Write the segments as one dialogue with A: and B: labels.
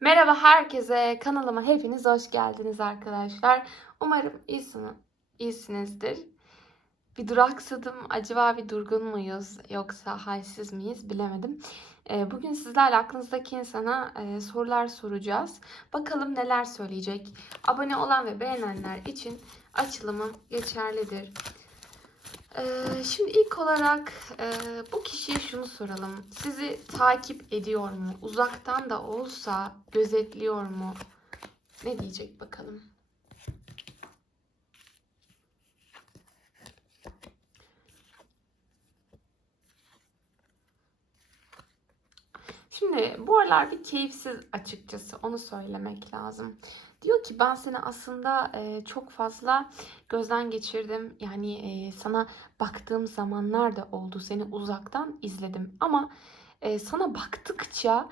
A: Merhaba herkese. Kanalıma hepiniz hoş geldiniz arkadaşlar. Umarım iyisiniz, iyisinizdir. Bir duraksadım. Acaba bir durgun muyuz yoksa halsiz miyiz bilemedim. Ee, Bugün sizlerle aklınızdaki insana e, sorular soracağız. Bakalım neler söyleyecek. Abone olan ve beğenenler için açılımım geçerlidir. Ee, şimdi ilk olarak e, bu kişiye şunu soralım. Sizi takip ediyor mu? Uzaktan da olsa gözetliyor mu? Ne diyecek bakalım. Şimdi bu aralar bir keyifsiz açıkçası onu söylemek lazım. Diyor ki ben seni aslında e, çok fazla gözden geçirdim. Yani e, sana baktığım zamanlar da oldu. Seni uzaktan izledim. Ama e, sana baktıkça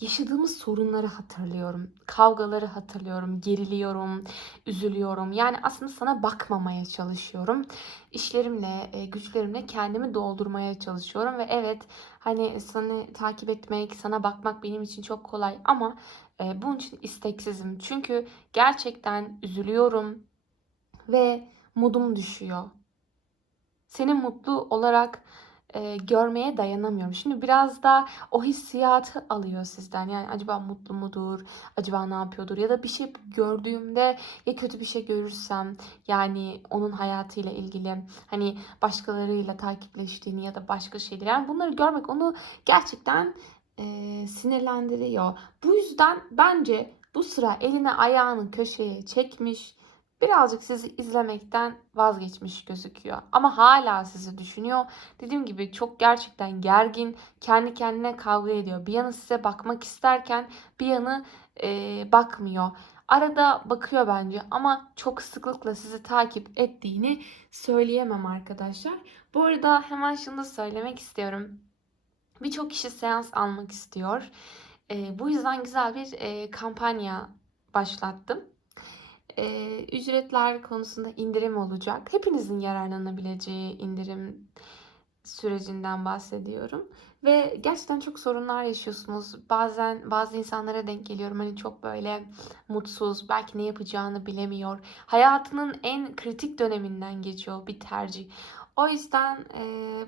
A: yaşadığımız sorunları hatırlıyorum. Kavgaları hatırlıyorum. Geriliyorum. Üzülüyorum. Yani aslında sana bakmamaya çalışıyorum. İşlerimle, güçlerimle kendimi doldurmaya çalışıyorum. Ve evet hani seni takip etmek, sana bakmak benim için çok kolay. Ama e, bunun için isteksizim. Çünkü gerçekten üzülüyorum ve modum düşüyor. Seni mutlu olarak e, görmeye dayanamıyorum. Şimdi biraz da o hissiyatı alıyor sizden. Yani acaba mutlu mudur? Acaba ne yapıyordur? Ya da bir şey gördüğümde ya kötü bir şey görürsem yani onun hayatıyla ilgili hani başkalarıyla takipleştiğini ya da başka şeyler. Yani bunları görmek onu gerçekten e, sinirlendiriyor. Bu yüzden bence bu sıra eline ayağını köşeye çekmiş birazcık sizi izlemekten vazgeçmiş gözüküyor. Ama hala sizi düşünüyor. Dediğim gibi çok gerçekten gergin. Kendi kendine kavga ediyor. Bir yanı size bakmak isterken bir yanı e, bakmıyor. Arada bakıyor bence ama çok sıklıkla sizi takip ettiğini söyleyemem arkadaşlar. Bu arada hemen şunu da söylemek istiyorum. Birçok kişi seans almak istiyor. E, bu yüzden güzel bir e, kampanya başlattım e, ücretler konusunda indirim olacak. Hepinizin yararlanabileceği indirim sürecinden bahsediyorum. Ve gerçekten çok sorunlar yaşıyorsunuz. Bazen bazı insanlara denk geliyorum. Hani çok böyle mutsuz, belki ne yapacağını bilemiyor. Hayatının en kritik döneminden geçiyor bir tercih. O yüzden e,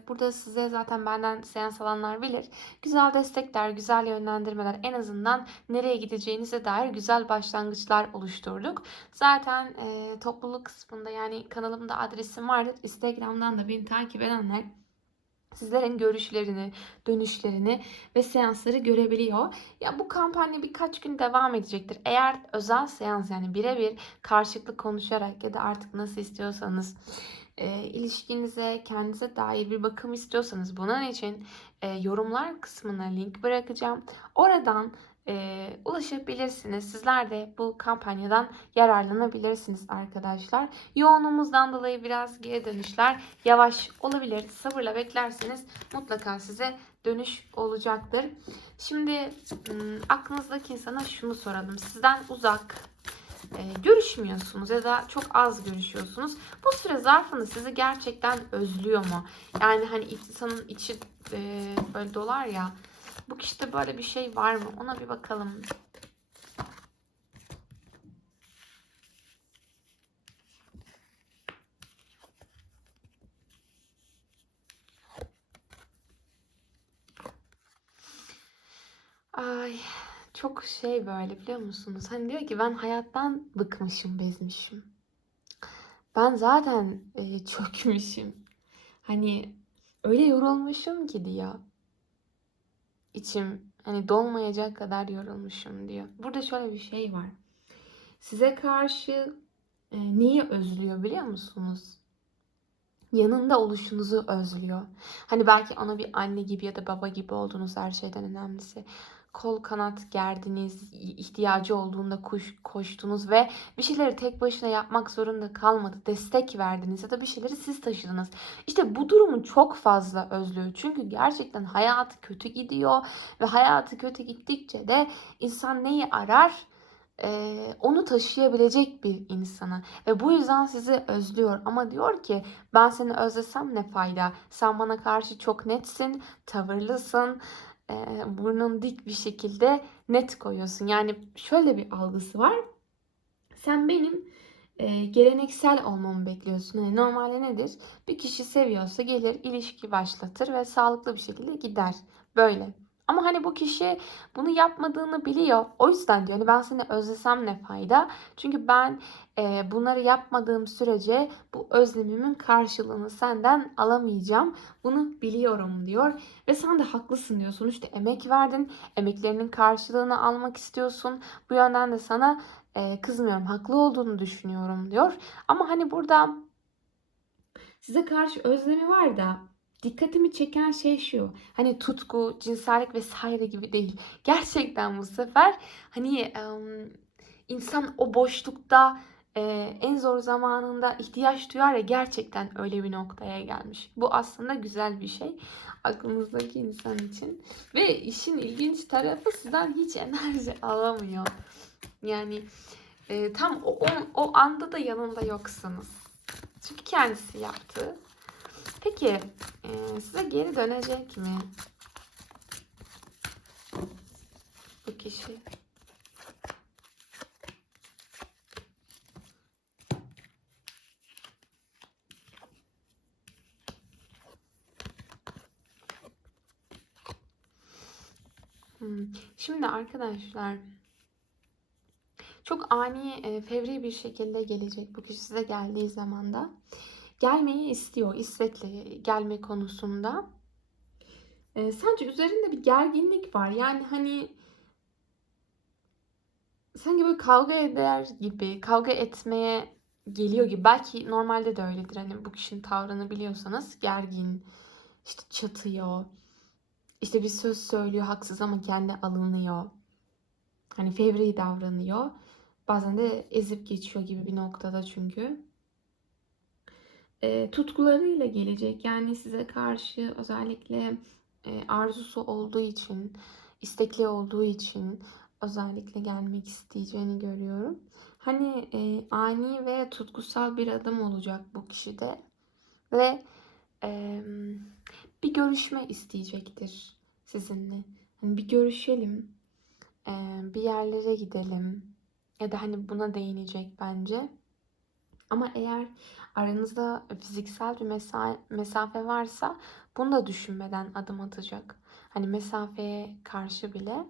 A: burada size zaten benden seans alanlar bilir. Güzel destekler, güzel yönlendirmeler en azından nereye gideceğinize dair güzel başlangıçlar oluşturduk. Zaten e, topluluk kısmında yani kanalımda adresim vardır. Instagram'dan da beni takip edenler sizlerin görüşlerini, dönüşlerini ve seansları görebiliyor. Ya bu kampanya birkaç gün devam edecektir. Eğer özel seans yani birebir karşılıklı konuşarak ya da artık nasıl istiyorsanız e, ilişkinize, kendinize dair bir bakım istiyorsanız bunun için e, yorumlar kısmına link bırakacağım. Oradan e, ulaşabilirsiniz. Sizler de bu kampanyadan yararlanabilirsiniz arkadaşlar. Yoğunluğumuzdan dolayı biraz geri dönüşler yavaş olabilir. Sabırla beklerseniz mutlaka size dönüş olacaktır. Şimdi aklınızdaki insana şunu soralım. Sizden uzak, e, görüşmüyorsunuz ya da çok az görüşüyorsunuz. Bu süre zarfında sizi gerçekten özlüyor mu? Yani hani insanın içi e, böyle dolar ya. Bu kişide böyle bir şey var mı? Ona bir bakalım. Ay çok şey böyle biliyor musunuz? Hani diyor ki ben hayattan bıkmışım, bezmişim. Ben zaten e, çökmüşüm. Hani öyle yorulmuşum ki diyor. İçim hani dolmayacak kadar yorulmuşum diyor. Burada şöyle bir şey var. Size karşı e, neyi özlüyor biliyor musunuz? Yanında oluşunuzu özlüyor. Hani belki ona bir anne gibi ya da baba gibi oldunuz her şeyden önemlisi kol kanat gerdiniz, ihtiyacı olduğunda koş, koştunuz ve bir şeyleri tek başına yapmak zorunda kalmadı. Destek verdiniz ya da bir şeyleri siz taşıdınız. İşte bu durumu çok fazla özlüyor. Çünkü gerçekten hayatı kötü gidiyor ve hayatı kötü gittikçe de insan neyi arar? Ee, onu taşıyabilecek bir insanı ve bu yüzden sizi özlüyor ama diyor ki ben seni özlesem ne fayda sen bana karşı çok netsin tavırlısın e, burnun dik bir şekilde net koyuyorsun. Yani şöyle bir algısı var. Sen benim e, geleneksel olmamı bekliyorsun. Hani normalde nedir? Bir kişi seviyorsa gelir, ilişki başlatır ve sağlıklı bir şekilde gider. Böyle. Ama hani bu kişi bunu yapmadığını biliyor. O yüzden diyor hani ben seni özlesem ne fayda? Çünkü ben e, bunları yapmadığım sürece bu özlemimin karşılığını senden alamayacağım. Bunu biliyorum diyor. Ve sen de haklısın diyor. Sonuçta emek verdin. Emeklerinin karşılığını almak istiyorsun. Bu yönden de sana e, kızmıyorum. Haklı olduğunu düşünüyorum diyor. Ama hani burada size karşı özlemi var da dikkatimi çeken şey şu. Hani tutku, cinsellik vesaire gibi değil. Gerçekten bu sefer hani insan o boşlukta en zor zamanında ihtiyaç duyar ya gerçekten öyle bir noktaya gelmiş. Bu aslında güzel bir şey aklınızdaki insan için. Ve işin ilginç tarafı sizden hiç enerji alamıyor. Yani tam o, o, o anda da yanında yoksunuz. Çünkü kendisi yaptı. Peki e, size geri dönecek mi? Bu kişi. Hmm. Şimdi arkadaşlar çok ani, e, fevri bir şekilde gelecek bu kişi size geldiği zaman da. Gelmeyi istiyor, istekli gelme konusunda. E, sence üzerinde bir gerginlik var. Yani hani sanki böyle kavga eder gibi, kavga etmeye geliyor gibi. Belki normalde de öyledir. Hani bu kişinin tavrını biliyorsanız gergin, işte çatıyor, işte bir söz söylüyor haksız ama kendi alınıyor. Hani fevri davranıyor. Bazen de ezip geçiyor gibi bir noktada çünkü. E, tutkularıyla gelecek. Yani size karşı özellikle e, arzusu olduğu için, istekli olduğu için özellikle gelmek isteyeceğini görüyorum. Hani e, ani ve tutkusal bir adım olacak bu kişide. Ve e, bir görüşme isteyecektir sizinle. Hani bir görüşelim, e, bir yerlere gidelim ya da hani buna değinecek bence. Ama eğer aranızda fiziksel bir mesa- mesafe varsa bunu da düşünmeden adım atacak. Hani mesafeye karşı bile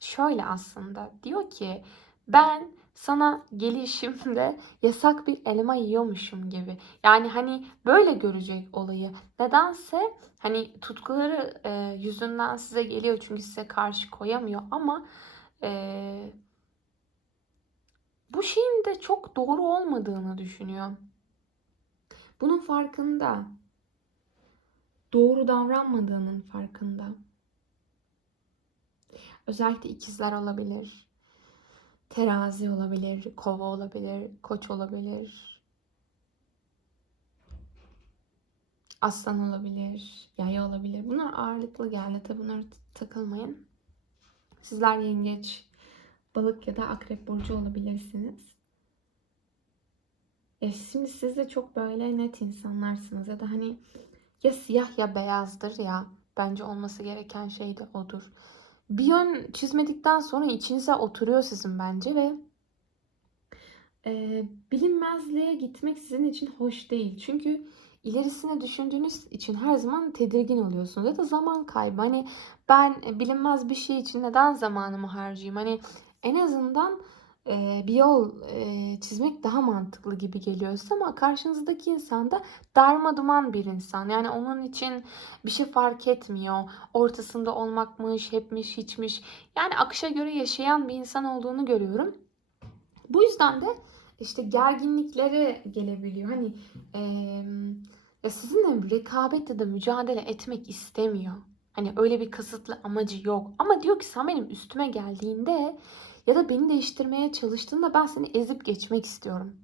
A: şöyle aslında diyor ki ben sana gelişimde yasak bir elma yiyormuşum gibi. Yani hani böyle görecek olayı. Nedense hani tutkuları e, yüzünden size geliyor çünkü size karşı koyamıyor ama e, bu şeyin de çok doğru olmadığını düşünüyor. Bunun farkında. Doğru davranmadığının farkında. Özellikle ikizler olabilir. Terazi olabilir, kova olabilir, koç olabilir. Aslan olabilir, yay olabilir. Bunlar ağırlıklı geldi. Tabi bunlara takılmayın. Sizler yengeç, balık ya da akrep burcu olabilirsiniz. Ya şimdi siz de çok böyle net insanlarsınız ya da hani ya siyah ya beyazdır ya bence olması gereken şey de odur. Bir yön çizmedikten sonra içinize oturuyor sizin bence ve e, bilinmezliğe gitmek sizin için hoş değil. Çünkü ilerisine düşündüğünüz için her zaman tedirgin oluyorsunuz ya da zaman kaybı. Hani ben bilinmez bir şey için neden zamanımı harcayayım? Hani en azından e, bir yol e, çizmek daha mantıklı gibi geliyor ama karşınızdaki insan da darma duman bir insan. Yani onun için bir şey fark etmiyor. Ortasında olmakmış, hepmiş, hiçmiş. Yani akışa göre yaşayan bir insan olduğunu görüyorum. Bu yüzden de işte gerginliklere gelebiliyor. Hani e, ya sizinle rekabet ya da mücadele etmek istemiyor. Hani öyle bir kasıtlı amacı yok. Ama diyor ki sen benim üstüme geldiğinde ya da beni değiştirmeye çalıştığında ben seni ezip geçmek istiyorum.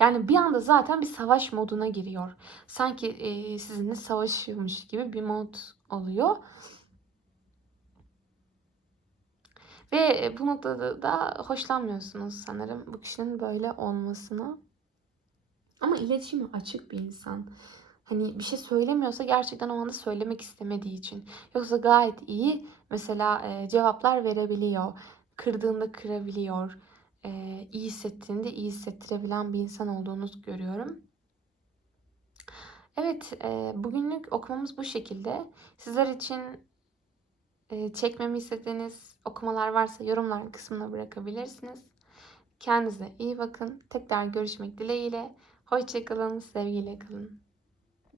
A: Yani bir anda zaten bir savaş moduna giriyor. Sanki e, sizinle savaşıyormuş gibi bir mod oluyor. Ve bu noktada da hoşlanmıyorsunuz sanırım bu kişinin böyle olmasına. Ama iletişimi açık bir insan. Hani bir şey söylemiyorsa gerçekten o anda söylemek istemediği için. Yoksa gayet iyi mesela e, cevaplar verebiliyor. Kırdığında kırabiliyor. E, iyi hissettiğinde iyi hissettirebilen bir insan olduğunu görüyorum. Evet, e, bugünlük okumamız bu şekilde. Sizler için e, çekmemi istediğiniz okumalar varsa yorumlar kısmına bırakabilirsiniz. Kendinize iyi bakın. Tekrar görüşmek dileğiyle. Hoşçakalın, sevgiyle kalın.